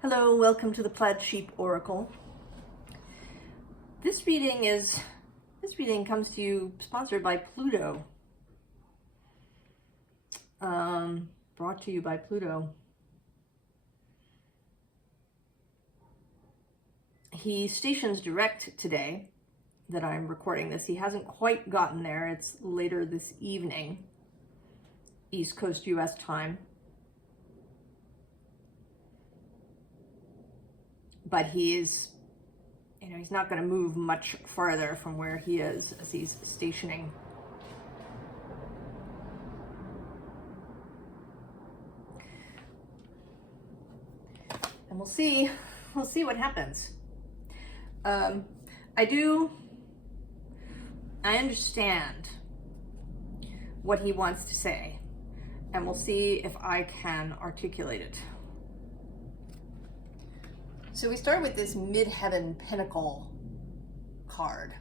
Hello, welcome to the Plaid Sheep Oracle. This reading comes to you sponsored by Pluto. Brought to you by Pluto. He stations direct today that I'm recording this. He hasn't quite gotten there. It's later this evening, East Coast US time. But he's not going to move much farther from where he is as he's stationing. And we'll see what happens. I understand what he wants to say, and we'll see if I can articulate it. So we start with this Midheaven Pinnacle card.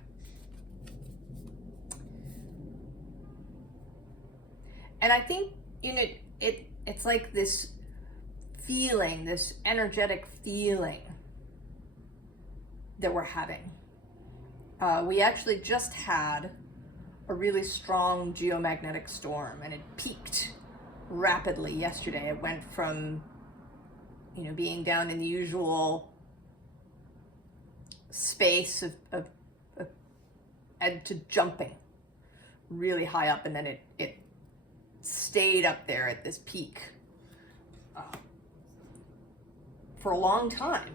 And I think it's like this feeling, this energetic feeling that we're having. We actually just had a really strong geomagnetic storm, and it peaked rapidly yesterday. It went from being down in the usual space of and to jumping really high up, and then it stayed up there at this peak for a long time,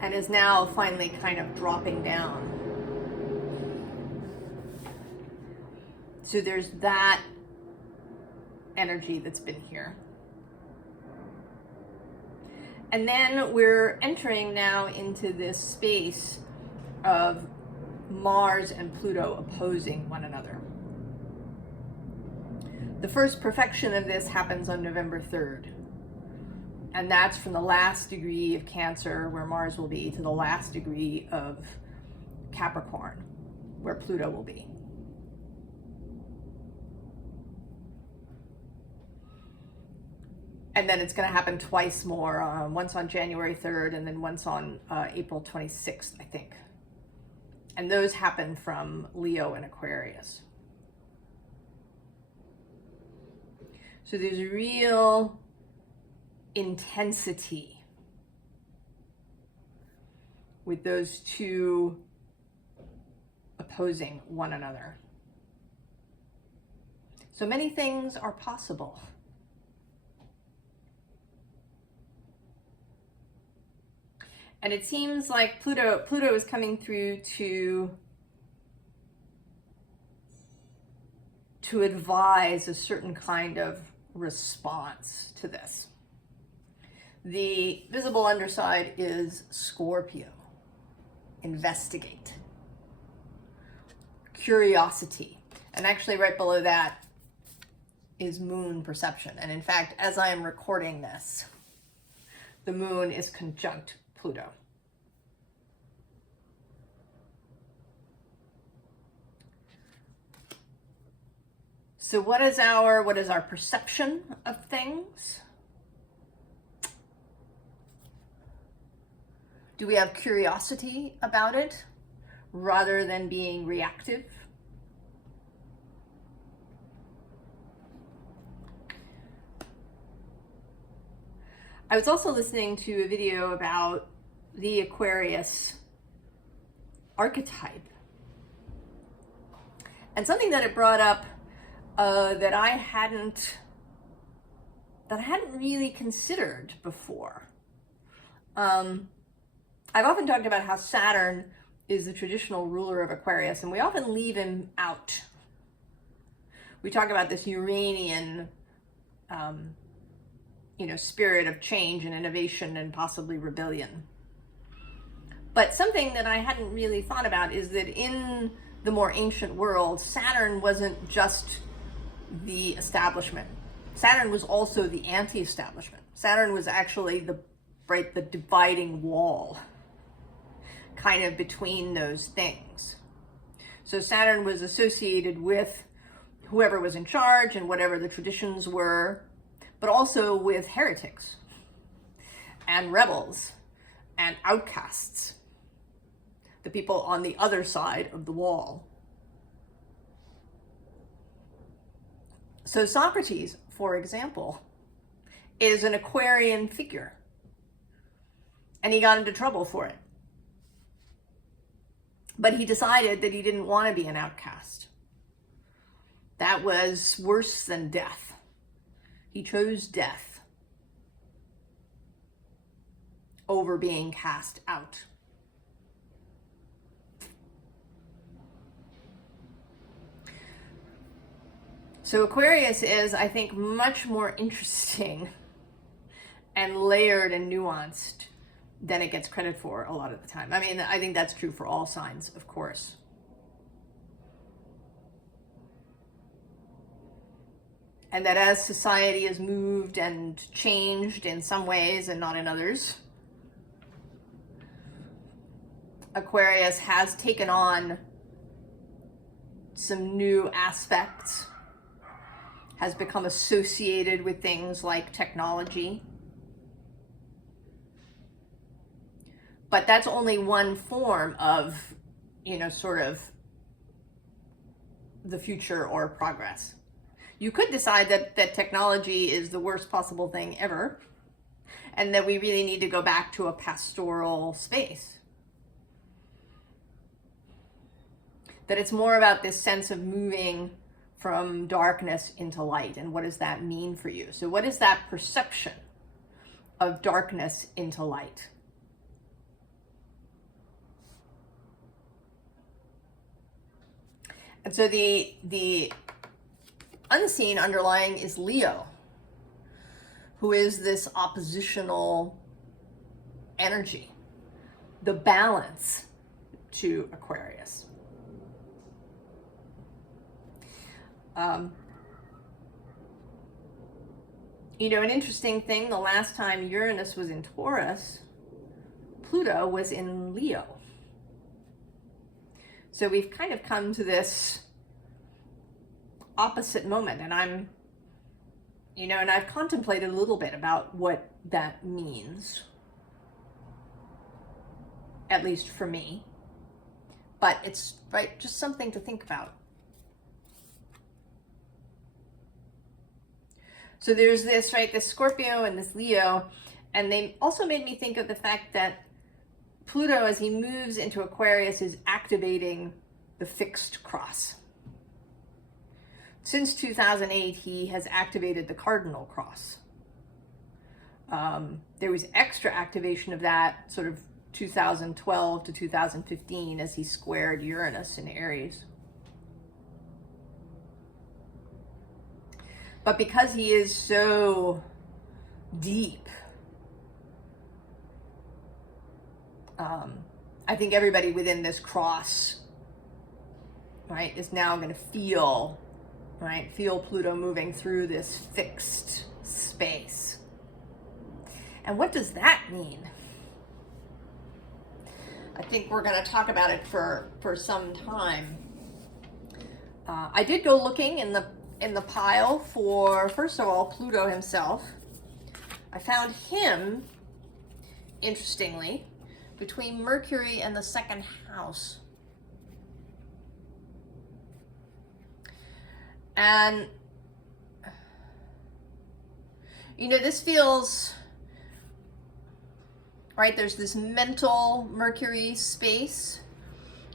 and is now finally kind of dropping down. So there's that energy that's been here. And then we're entering now into this space of Mars and Pluto opposing one another. The first perfection of this happens on November 3rd. And that's from the last degree of Cancer, where Mars will be, to the last degree of Capricorn, where Pluto will be. And then it's going to happen twice more, once on January 3rd and then once on April 26th, I think. And those happen from Leo and Aquarius. So there's real intensity with those two opposing one another. So many things are possible. And it seems like Pluto is coming through to advise a certain kind of response to this. The visible underside is Scorpio. Investigate. Curiosity. And actually right below that is Moon perception. And in fact, as I am recording this, the Moon is conjunct Pluto. So what is our perception of things? Do we have curiosity about it rather than being reactive? I was also listening to a video about the Aquarius archetype. And something that it brought up that I hadn't really considered before. I've often talked about how Saturn is the traditional ruler of Aquarius, and we often leave him out. We talk about this Uranian spirit of change and innovation and possibly rebellion. But something that I hadn't really thought about is that in the more ancient world, Saturn wasn't just the establishment. Saturn was also the anti-establishment. Saturn was actually the dividing wall, kind of between those things. So Saturn was associated with whoever was in charge and whatever the traditions were, but also with heretics. and rebels and outcasts, the people on the other side of the wall. So Socrates, for example, is an Aquarian figure, and he got into trouble for it. But he decided that he didn't want to be an outcast. That was worse than death. He chose death over being cast out. So Aquarius is, I think, much more interesting and layered and nuanced than it gets credit for a lot of the time. I mean, I think that's true for all signs, of course. And that as society has moved and changed in some ways and not in others, Aquarius has taken on some new aspects, has become associated with things like technology. But that's only one form of, sort of the future or progress. You could decide that technology is the worst possible thing ever, and that we really need to go back to a pastoral space. That it's more about this sense of moving from darkness into light, and what does that mean for you? So what is that perception of darkness into light? And so the unseen underlying is Leo, who is this oppositional energy, the balance to Aquarius. An interesting thing, the last time Uranus was in Taurus, Pluto was in Leo. So we've kind of come to this opposite moment, and and I've contemplated a little bit about what that means, at least for me, but it's just something to think about. So there's this Scorpio and this Leo, and they also made me think of the fact that Pluto, as he moves into Aquarius, is activating the fixed cross. Since 2008, he has activated the cardinal cross. There was extra activation of that sort of 2012 to 2015 as he squared Uranus in Aries. But because he is so deep, I think everybody within this cross, is now going to feel Pluto moving through this fixed space. And what does that mean? I think we're going to talk about it for some time. I did go looking in the pile for, first of all, Pluto himself. I found him, interestingly, between Mercury and the second house. And, this feels, there's this mental Mercury space,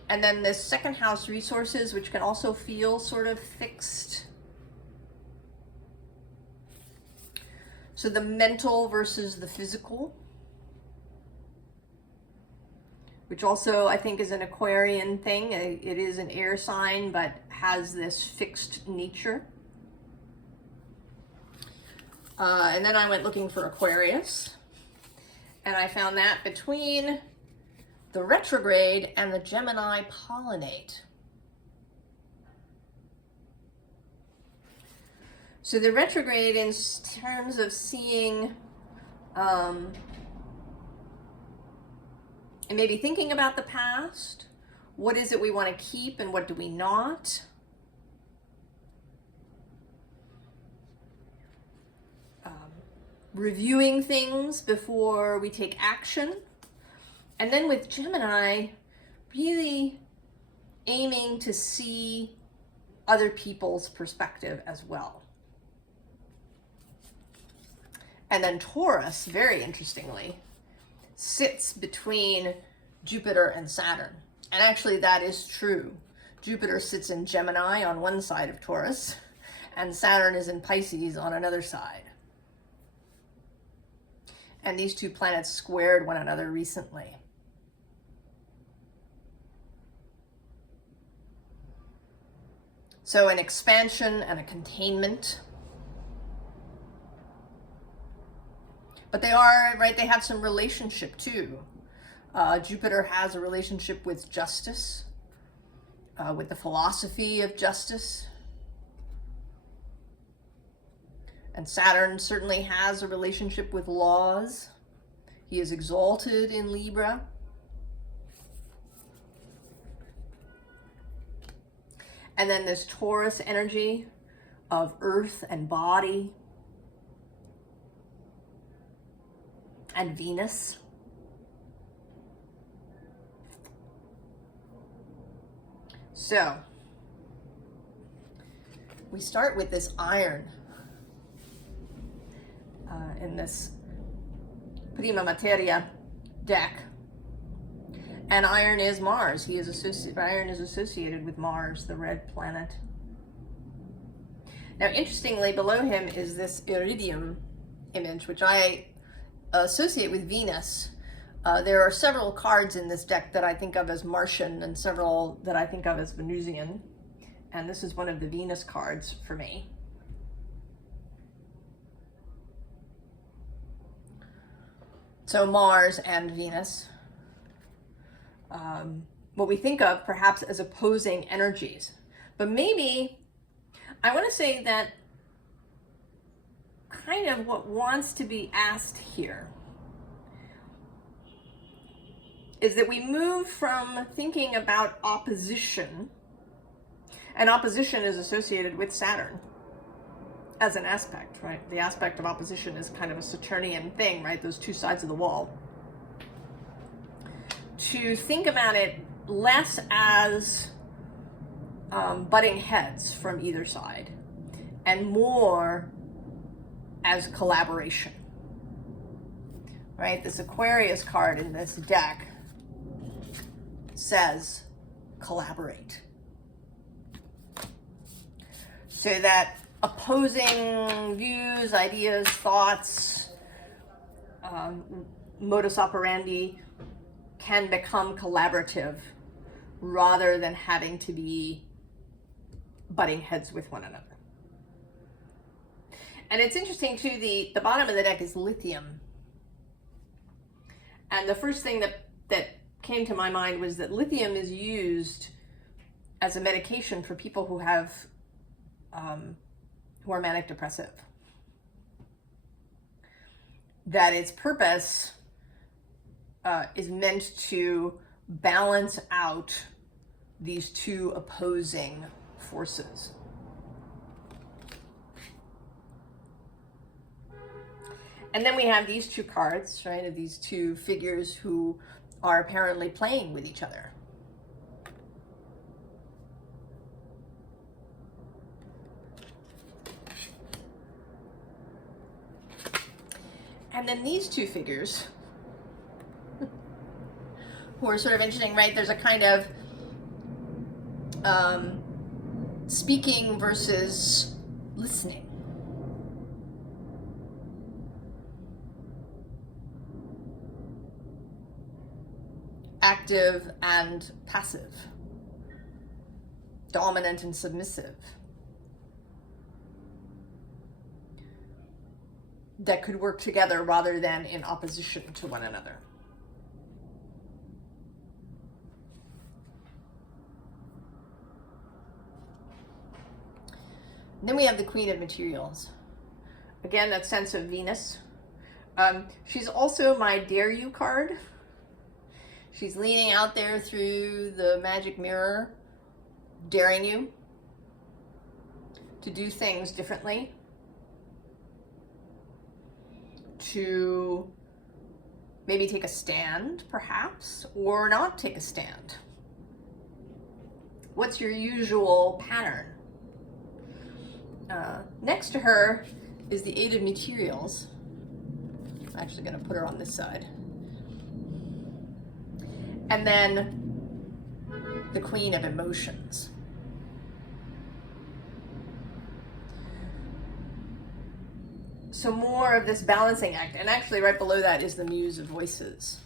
and then this second house resources, which can also feel sort of fixed. So the mental versus the physical, which also I think is an Aquarian thing. It is an air sign, but has this fixed nature. And then I went looking for Aquarius, and I found that between the retrograde and the Gemini pollinate. So the retrograde, in terms of seeing and maybe thinking about the past, what is it we want to keep and what do we not? reviewing things before we take action. And then with Gemini, really aiming to see other people's perspective as well. And then Taurus, very interestingly, sits between Jupiter and Saturn. And actually that is true. Jupiter sits in Gemini on one side of Taurus, and Saturn is in Pisces on another side. And these two planets squared one another recently. So an expansion and a containment. But they are, right, they have some relationship too. Jupiter has a relationship with justice, with the philosophy of justice. And Saturn certainly has a relationship with laws. He is exalted in Libra. And then this Taurus energy of earth and body and Venus. So we start with this iron in this Prima Materia deck. And iron is Mars. Iron is associated with Mars, the red planet. Now, interestingly, below him is this iridium image, which I associate with Venus. There are several cards in this deck that I think of as Martian and several that I think of as Venusian. And this is one of the Venus cards for me. So Mars and Venus. What we think of perhaps as opposing energies. But maybe I want to say that kind of what wants to be asked here is that we move from thinking about opposition, and opposition is associated with Saturn as an aspect, right? The aspect of opposition is kind of a Saturnian thing, right? Those two sides of the wall. To think about it less as butting heads from either side and more as collaboration, right? This Aquarius card in this deck says collaborate. So that opposing views, ideas, thoughts, modus operandi can become collaborative rather than having to be butting heads with one another. And it's interesting too, the bottom of the deck is lithium. And the first thing that came to my mind was that lithium is used as a medication for people who have who are manic depressive. That its purpose is meant to balance out these two opposing forces. And then we have these two cards, right, of these two figures who are apparently playing with each other. And then these two figures, who are sort of interesting, right? There's a kind of speaking versus listening. Active and passive. Dominant and submissive. That could work together rather than in opposition to one another. And then we have the Queen of Materials. Again, that sense of Venus. She's also my Dare You card. She's leaning out there through the magic mirror, daring you to do things differently. to maybe take a stand, perhaps, or not take a stand. What's your usual pattern? Next to her is the Eight of Materials. I'm actually going to put her on this side. And then the Queen of Emotions. So more of this balancing act. And actually right below that is the Muse of Voices,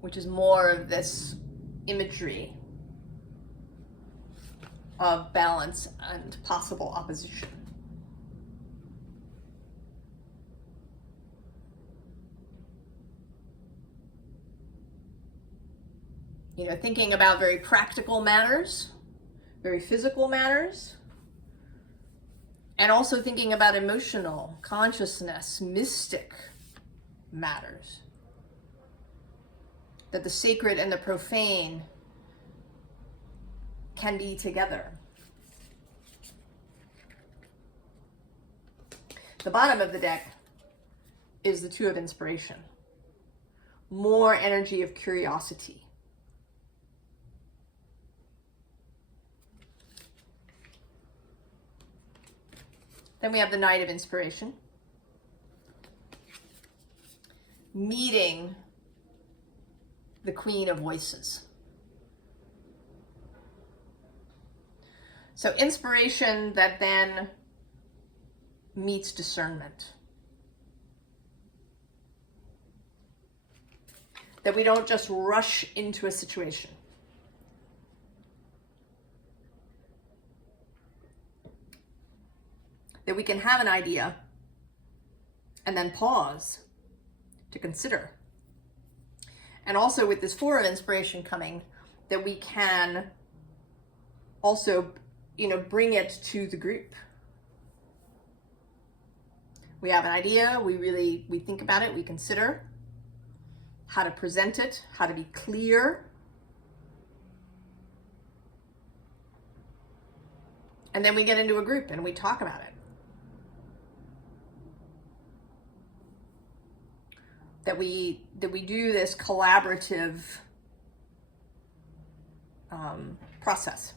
which is more of this imagery of balance and possible opposition. You know, thinking about very practical matters, very physical matters, and also thinking about emotional, consciousness, mystic matters. That the sacred and the profane can be together. The bottom of the deck is the Two of Inspiration. More energy of curiosity. Then we have the Knight of Inspiration. Meeting the Queen of Voices. So inspiration that then meets discernment. That we don't just rush into a situation. That we can have an idea and then pause to consider. And also with this Four of Inspiration coming, that we can also, you know, bring it to the group. We have an idea, we think about it, we consider how to present it, how to be clear. And then we get into a group and we talk about it. That we do this collaborative process.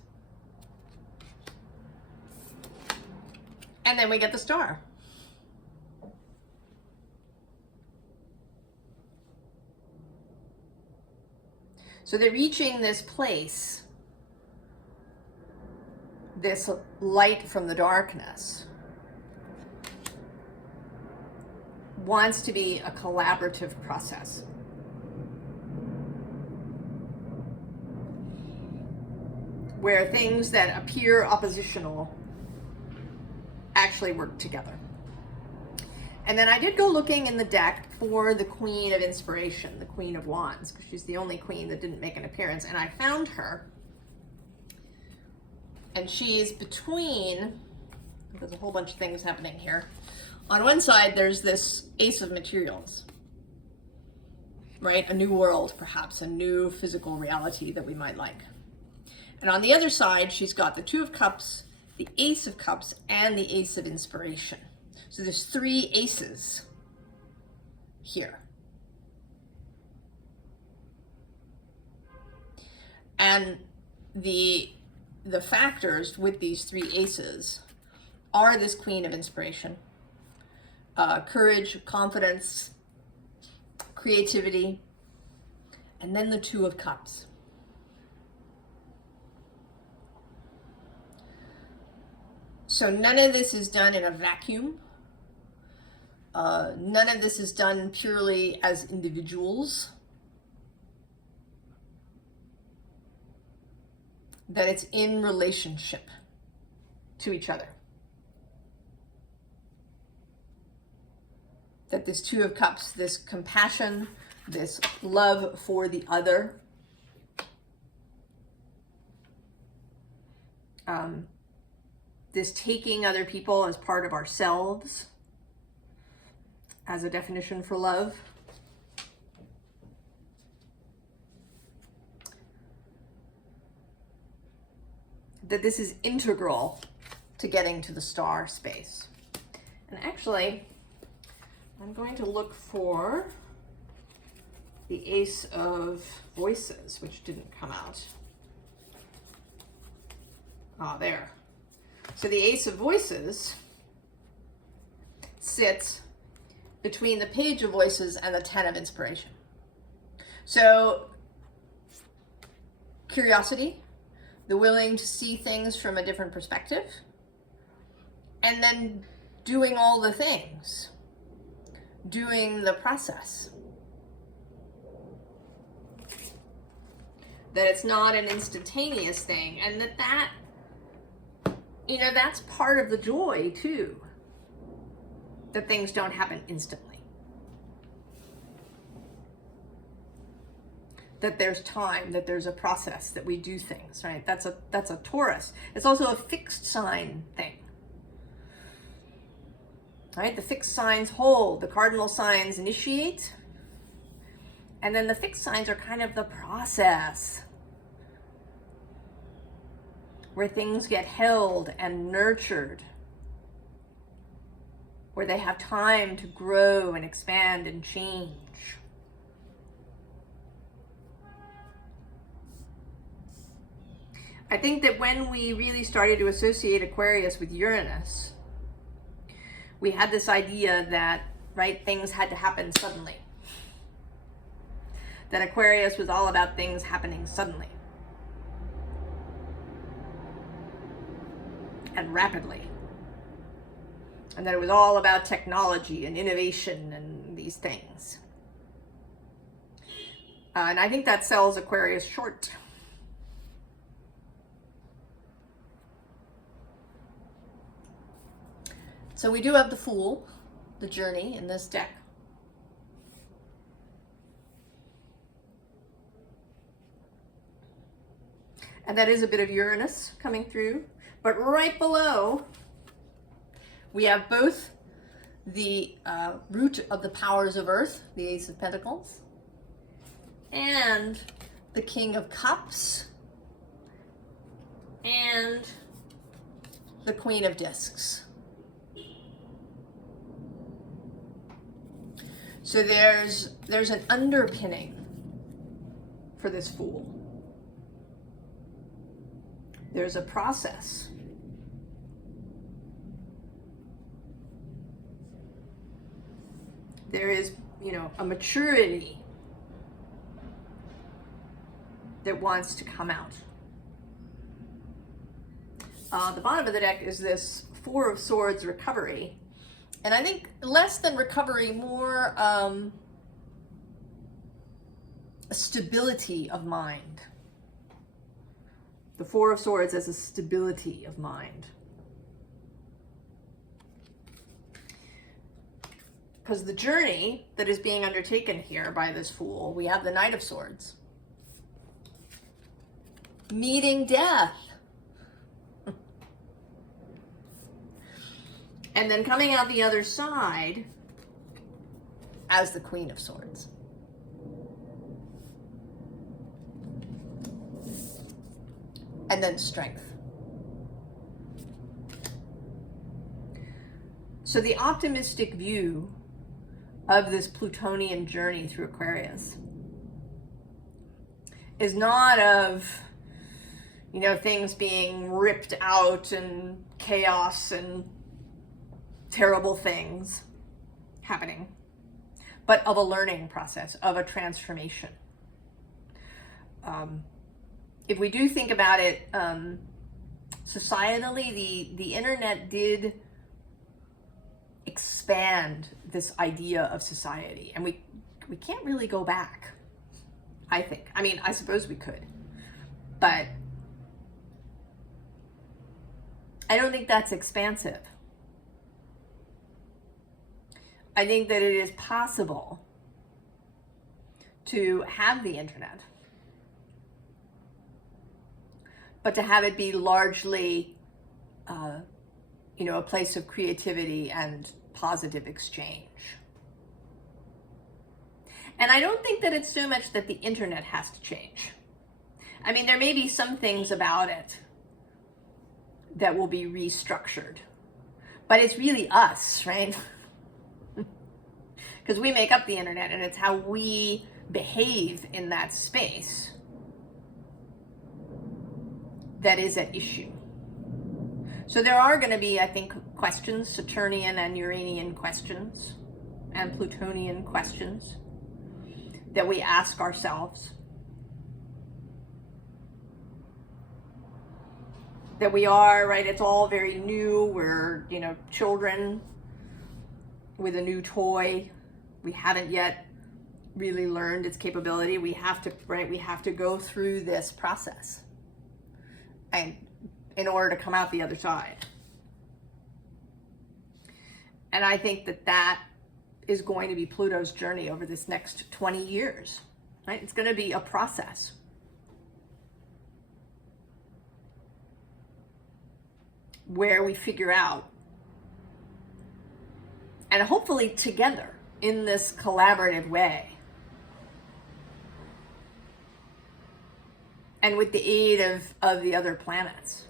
And then we get the Star. So they're reaching this place, this light from the darkness, wants to be a collaborative process. Where things that appear oppositional actually work together. And then I did go looking in the deck for the Queen of Inspiration, the Queen of Wands, because she's the only queen that didn't make an appearance, and I found her. And she's between, there's a whole bunch of things happening here. On one side, there's this Ace of Materials, right? A new world, perhaps, a new physical reality that we might like. And on the other side, she's got the Two of Cups, the Ace of Cups, and the Ace of Inspiration. So there's three aces here. And the factors with these three aces are this Queen of Inspiration, courage, confidence, creativity, and then the Two of Cups. So none of this is done in a vacuum. None of this is done purely as individuals. That it's in relationship to each other. That this Two of Cups, this compassion, this love for the other, this taking other people as part of ourselves, as a definition for love. That this is integral to getting to the star space. And actually, I'm going to look for the Ace of Voices, which didn't come out. Ah, there. So the Ace of Voices sits between the Page of Voices and the Ten of Inspiration. So curiosity, the willing to see things from a different perspective, and then doing all the things, doing the process. That it's not an instantaneous thing, and that you know, that's part of the joy too, that things don't happen instantly. That there's time, that there's a process, that we do things, right? That's a Taurus. It's also a fixed sign thing. Right? The fixed signs hold, the cardinal signs initiate, and then the fixed signs are kind of the process where things get held and nurtured, where they have time to grow and expand and change. I think that when we really started to associate Aquarius with Uranus, we had this idea that, right, things had to happen suddenly. That Aquarius was all about things happening suddenly and rapidly. And that it was all about technology and innovation and these things. And I think that sells Aquarius short. So we do have the Fool, the Journey, in this deck. And that is a bit of Uranus coming through. But right below, we have both the root of the powers of Earth, the Ace of Pentacles, and the King of Cups, and the Queen of Discs. So there's an underpinning for this Fool. There's a process. There is, you know, a maturity that wants to come out. The bottom of the deck is this Four of Swords recovery. And I think less than recovery, more a stability of mind. The Four of Swords as a stability of mind. Because the journey that is being undertaken here by this Fool, we have the Knight of Swords. Meeting death. And then coming out the other side as the Queen of Swords. And then strength. So the optimistic view of this Plutonian journey through Aquarius is not of, you know, things being ripped out and chaos and terrible things happening, but of a learning process, of a transformation. If we do think about it societally, the internet did expand this idea of society, and we can't really go back, I think. I mean, I suppose we could, but I don't think that's expansive. I think that it is possible to have the internet, but to have it be largely, you know, a place of creativity and positive exchange. And I don't think that it's so much that the internet has to change. I mean, there may be some things about it that will be restructured, but it's really us, right? because we make up the internet, and it's how we behave in that space that is at issue. So there are going to be, I think, questions, Saturnian and Uranian questions, and Plutonian questions that we ask ourselves. That we are, right, it's all very new. We're, you know, children with a new toy. We haven't yet really learned its capability. We have to, right, we have to go through this process and in order to come out the other side. And I think that that is going to be Pluto's journey over this next 20 years, right? It's going to be a process. Where we figure out, and hopefully together in this collaborative way, and with the aid of the other planets,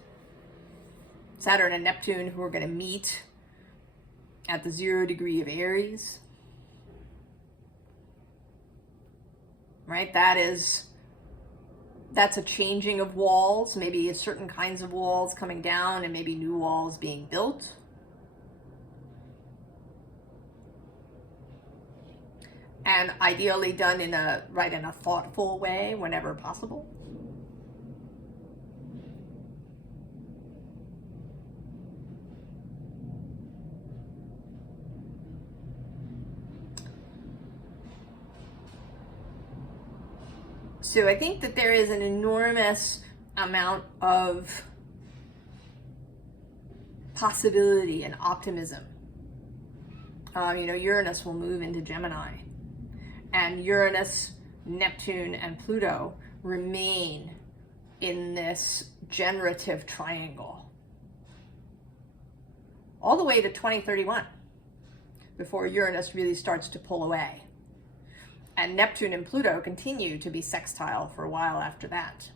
Saturn and Neptune, who are going to meet at the 0 degree of Aries, right? That's a changing of walls, maybe certain kinds of walls coming down and maybe new walls being built. And ideally done in a thoughtful way whenever possible. So I think that there is an enormous amount of possibility and optimism. You know, Uranus will move into Gemini, and Uranus, Neptune, and Pluto remain in this generative triangle all the way to 2031 before Uranus really starts to pull away. And Neptune and Pluto continue to be sextile for a while after that.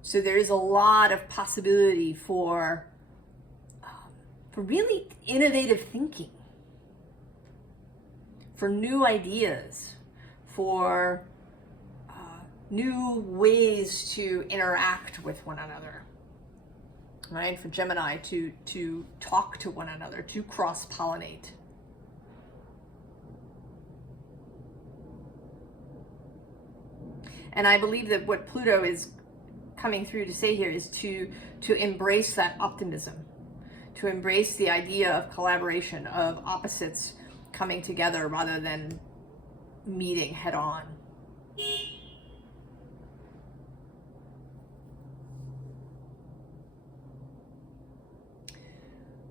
So there is a lot of possibility for really innovative thinking, for new ideas, for new ways to interact with one another. Right, for Gemini to talk to one another, to cross-pollinate. And I believe that what Pluto is coming through to say here is to embrace that optimism, to embrace the idea of collaboration, of opposites coming together rather than meeting head on.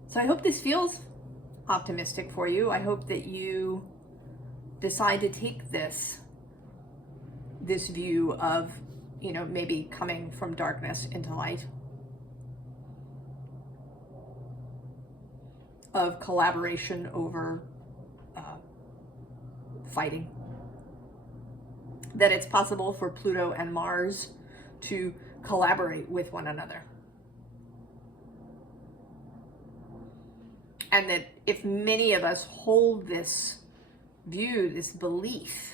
So I hope this feels optimistic for you. I hope that you decide to take this view of, you know, maybe coming from darkness into light, of collaboration over fighting, that it's possible for Pluto and Mars to collaborate with one another. And that if many of us hold this view, this belief,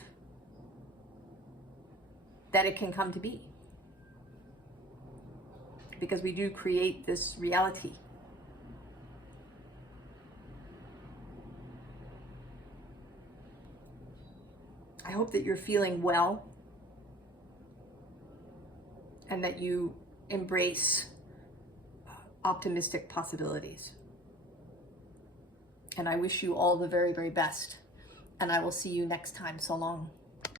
that it can come to be. Because we do create this reality. I hope that you're feeling well and that you embrace optimistic possibilities. And I wish you all the very, very best. And I will see you next time. So long.